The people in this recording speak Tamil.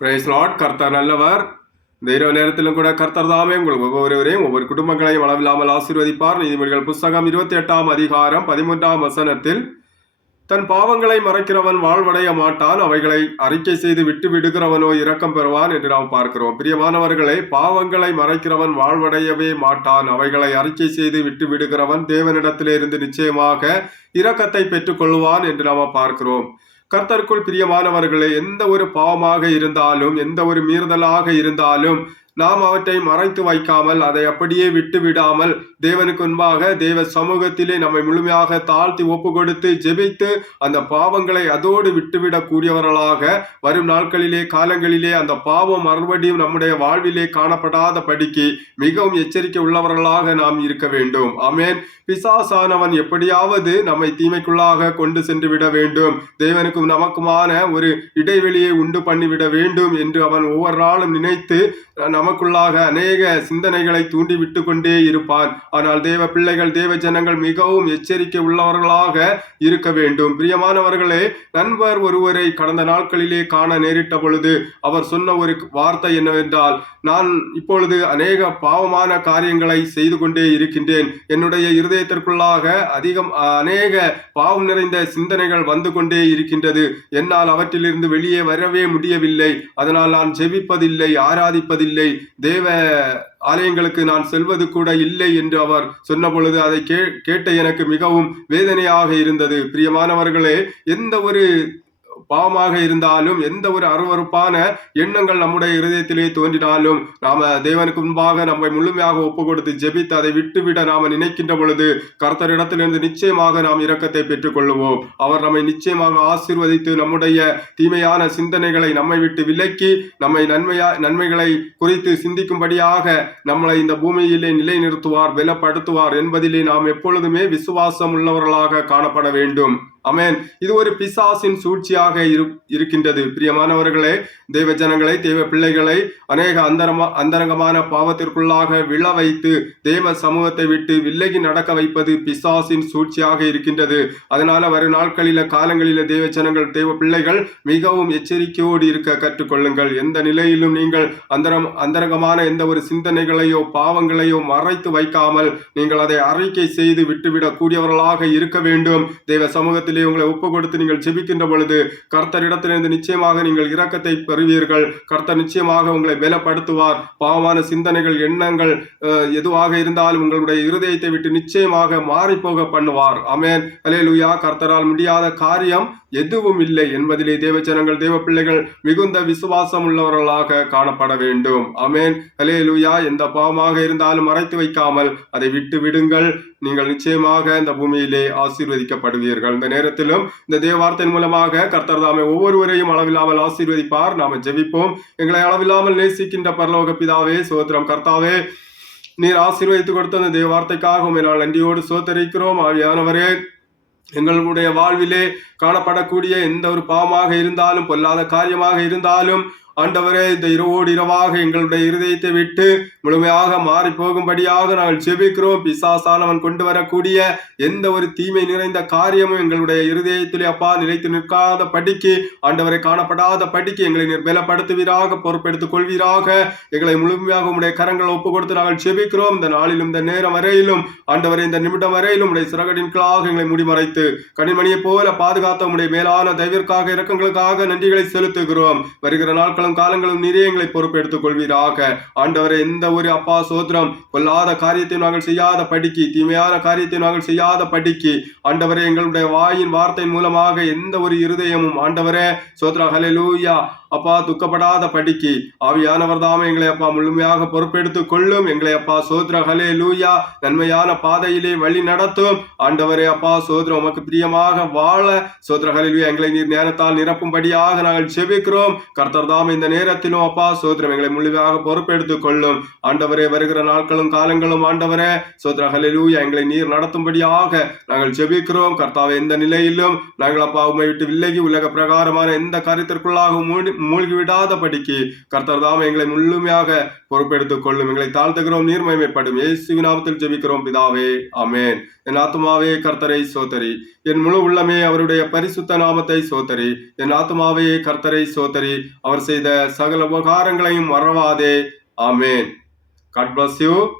பிரைஸ் லாட் கர்த்தர் நல்லவர். இந்த இரவு நேரத்திலும் கூட கர்த்தர் தாமே உங்கள் ஒவ்வொருவரையும் ஒவ்வொரு குடும்பங்களையும் அளவில்லாமல் ஆசீர்வதிப்பார். நீதிமொழிகள் புஸ்தகம் இருபத்தி எட்டாம் அதிகாரம் பதிமூன்றாம் வசனத்தில் தன் பாவங்களை மறைக்கிறவன் வாழ்வடைய மாட்டான் அவைகளை அறிக்கை செய்து விட்டு விடுகிறவனோ இரக்கம் பெறுவான் என்று நாம் பார்க்கிறோம். பிரியமானவர்களே பாவங்களை மறைக்கிறவன் வாழ்வடையவே மாட்டான் அவைகளை அறிக்கை செய்து விட்டு விடுகிறவன் தேவனிடத்திலே இருந்து நிச்சயமாக இரக்கத்தை பெற்றுக்கொள்வான் என்று நாம் பார்க்கிறோம். கர்த்தருக்குள் பிரியமானவர்களே எந்த ஒரு பாவமாக இருந்தாலும் எந்த ஒரு மீறுதலாக இருந்தாலும் நாம் அவற்றை மறைத்து வைக்காமல் அதை அப்படியே விட்டு விடாமல் தேவனுக்கு முன்பாக தேவ சமூகத்திலே நம்மை முழுமையாக தாழ்த்தி ஒப்பு கொடுத்து ஜெபித்து அந்த பாவங்களை அதோடு விட்டுவிடக்கூடியவர்களாக வரும் நாட்களிலே காலங்களிலே அந்த பாவம் மறுபடியும் நம்முடைய வாழ்விலே காணப்படாத படிக்கு மிகவும் எச்சரிக்கை உள்ளவர்களாக நாம் இருக்க வேண்டும். அமேன் பிசாசானவன் எப்படியாவது நம்மை தீமைக்குள்ளாக கொண்டு சென்று விட வேண்டும். தேவனுக்கும் நமக்குமான ஒரு இடைவெளியை உண்டு பண்ணிவிட வேண்டும் என்று அவன் ஒவ்வொரு நாளும் நினைத்து நமக்குள்ளாக அநேக சிந்தனைகளை தூண்டி விட்டு கொண்டே இருப்பான். ஆனால் தேவ பிள்ளைகள் தேவ ஜனங்கள் மிகவும் எச்சரிக்கை உள்ளவர்களாக இருக்க வேண்டும். பிரியமானவர்களே நண்பர் ஒருவரை கடந்த நாட்களிலே காண நேரிட்ட பொழுது அவர் சொன்ன ஒரு வார்த்தை என்னவென்றால் நான் இப்பொழுது அநேக பாவமான காரியங்களை செய்து கொண்டே இருக்கின்றேன். என்னுடைய இருதயத்திற்குள்ளாக அதிகம் அநேக பாவம் நிறைந்த சிந்தனைகள் வந்து கொண்டே இருக்கின்றது. என்னால் அவற்றிலிருந்து வெளியே வரவே முடியவில்லை. அதனால் நான் ஜெபிப்பதில்லை ஆராதிப்பதில்லை. தேவ ஆலயங்களுக்கு நான் செல்வது கூட இல்லை என்று அவர் சொன்ன பொழுது அதை கே கேட்ட எனக்கு மிகவும் வேதனையாக இருந்தது. பிரியமானவர்களே எந்த ஒரு பாவமாக இருந்தாலும் எந்த ஒரு அருவருப்பான எண்ணங்கள் நம்முடைய இருதயத்திலே தோன்றினாலும் நாம தேவனுக்கு முன்பாக நம்மை முழுமையாக ஒப்பு கொடுத்து ஜெபித்து அதை விட்டுவிட நாம நினைக்கின்ற பொழுது கர்த்தரிடத்திலிருந்து நிச்சயமாக நாம் இரக்கத்தை பெற்றுக்கொள்வோம் அவர் நம்மை நிச்சயமாக ஆசீர்வதித்து நம்முடைய தீமையான சிந்தனைகளை நம்மை விட்டு விலக்கி நம்மை நன்மையா நன்மைகளை குறித்து சிந்திக்கும்படியாக நம்மளை இந்த பூமியிலே நிலைநிறுத்துவார் பலப்படுத்துவார் என்பதிலே நாம் எப்பொழுதுமே விசுவாசம் உள்ளவர்களாக காணப்பட வேண்டும். அமேன் இது ஒரு பிசாசின் சூழ்ச்சியாக இரு இருக்கின்றது. பிரியமானவர்களே தெய்வ ஜனங்களை தெய்வ பிள்ளைகளை அநேக அந்தரமா அந்தரங்கமான பாவத்திற்குள்ளாக விழ வைத்து தெய்வ சமூகத்தை விட்டு வில்லகி நடக்க வைப்பது பிசாசின் சூழ்ச்சியாக இருக்கின்றது. அதனால வரும் நாட்களில காலங்களில தெய்வ ஜனங்கள் தெய்வ பிள்ளைகள் மிகவும் எச்சரிக்கையோடு இருக்க கற்றுக்கொள்ளுங்கள். எந்த நிலையிலும் நீங்கள் அந்தரம் அந்தரங்கமான எந்த ஒரு சிந்தனைகளையோ பாவங்களையோ மறைத்து வைக்காமல் நீங்கள் அதை அறிக்கை செய்து விட்டுவிடக்கூடியவர்களாக இருக்க வேண்டும். தெய்வ சமூகத்தை சமூகத்தில் இடத்திலே உங்களை ஒப்பு கொடுத்து நீங்கள் ஜெபிக்கின்ற பொழுது கர்த்தர் இடத்திலிருந்து நிச்சயமாக நீங்கள் இரக்கத்தை பெறுவீர்கள். கர்த்தர் நிச்சயமாக உங்களை பலப்படுத்துவார். பாவமான சிந்தனைகள் எண்ணங்கள் எதுவாக இருந்தாலும் உங்களுடைய இருதயத்தை விட்டு நிச்சயமாக மாறிப்போக பண்ணுவார். அமேன் அலேலுயா கர்த்தரால் முடியாத காரியம் எதுவும் இல்லை என்பதிலே தேவச்சனங்கள் தேவ பிள்ளைகள் மிகுந்த விசுவாசம் உள்ளவர்களாக காணப்பட வேண்டும். அமேன் அலேலுயா எந்த பாவமாக இருந்தாலும் மறைத்து வைக்காமல் அதை விட்டு விடுங்கள். நீங்கள் நிச்சயமாக இந்த பூமியிலே ஆசீர்வதிக்கப்படுவீர்கள். இந்த நேரத்திலும் இந்த தேவார்த்தையின் மூலமாக கர்த்தர் தாமே ஒவ்வொருவரையும் அளவில்லாமல் ஆசீர்வதிப்பார். நாம ஜெபிப்போம். எங்களை அளவில்லாமல் நேசிக்கின்ற பரலோக பிதாவே சோத்திரம் கர்த்தாவே நீர் ஆசீர்வதித்து கொடுத்த அந்த தேவார்த்தைக்காக உண்மை நாள் நன்றியோடு சோத்தரிக்கிறோம். ஆவியானவரே எங்களுடைய வாழ்விலே காணப்படக்கூடிய எந்த ஒரு பாவமாக இருந்தாலும் பொல்லாத காரியமாக இருந்தாலும் ஆண்டவரே இந்த இரவோடு இரவாக எங்களுடைய இருதயத்தை விட்டு முழுமையாக மாறி போகும்படியாக நாங்கள் செபிக்கிறோம் பிசாசால் அவன் கொண்டு வரக்கூடிய எந்த ஒரு தீமை நிறைந்த காரியமும் எங்களுடைய இருதயத்திலே அப்பா நிலைத்து நிற்காத படிக்கு ஆண்டவரை காணப்படாத படிக்கு எங்களை நிர்பலப்படுத்துவீராக பொறுப்பெடுத்துக் கொள்வீராக. எங்களை முழுமையாக உடைய கரங்களை ஒப்பு கொடுத்து நாங்கள் செபிக்கிறோம் இந்த நாளிலும் இந்த நேரம் வரையிலும் ஆண்டவரை இந்த நிமிடம் வரையிலும் உடைய சிறகடின் கீழாக எங்களை முடிமறைத்து கனிமணியை போல பாதுகாத்த உடைய மேலான தயவிற்காக இரக்கங்களுக்காக நன்றிகளை செலுத்துகிறோம். வருகிற நாட்களும் காலம் காலங்களும் நிறைய எங்களை பொறுப்பெடுத்துக் கொள்வீராக ஆண்டவரை எந்த ஒரு அப்பா சோத்திரம் கொல்லாத காரியத்தை நாங்கள் செய்யாத படிக்கு தீமையான காரியத்தை நாங்கள் செய்யாத படிக்கு. ஆண்டவரே எங்களுடைய வாயின் வார்த்தை மூலமாக எந்த ஒரு இருதயமும் ஆண்டவரே சோத்ரா ஹalleluya அப்பா துக்கப்படாத படிக்கு. ஆவியானவர் தாமே எங்களை அப்பா முழுமையாக பொறுப்பெடுத்துக் கொள்ளும் எங்களை அப்பா சோத்ர ஹலே லூயா நன்மையான பாதையிலே வழி நடத்தும். ஆண்டவரே அப்பா சோத்ர உமக்கு பிரியமாக வாழ. சோத்ர ஹலிலுயா எங்களை நீர் ஞானத்தால் நிரப்பும்படியாக நாங்கள் செபிக்கிறோம் கர்த்தர் தாமே இந்த நேரத்திலும் அப்பா சோத்ரம் எங்களை முழுமையாக பொறுப்பெடுத்துக் கொள்ளும். ஆண்டவரே வருகிற நாட்களும் காலங்களும் ஆண்டவரே சோத்ர எங்களை நீர் நடத்தும்படியாக நாங்கள் ஜெபிக்கிறோம். கர்த்தாவை எந்த நிலையிலும் நாங்கள் அப்பா உண்மை விட்டு விலகி உலக பிரகாரமான எந்த காரியத்திற்குள்ளாக மூடி மூழ்கி விடாத படிக்கு கர்த்தர் தாம் எங்களை முழுமையாக பொறுப்பெடுத்துக் கொள்ளும். எங்களை தாழ்த்துகிறோம் நீர்மயமைப்படும் இயேசுவின் நாமத்தில் ஜெபிக்கிறோம் பிதாவே அமேன் என் ஆத்மாவே கர்த்தரை சோதரி என் முழு உள்ளமே அவருடைய பரிசுத்த நாமத்தை சோதரி என் ஆத்மாவே கர்த்தரை சோதரி அவர் செய்த செய்த சகல உபகாரங்களையும் மறவாதே. ஆமேன். God bless you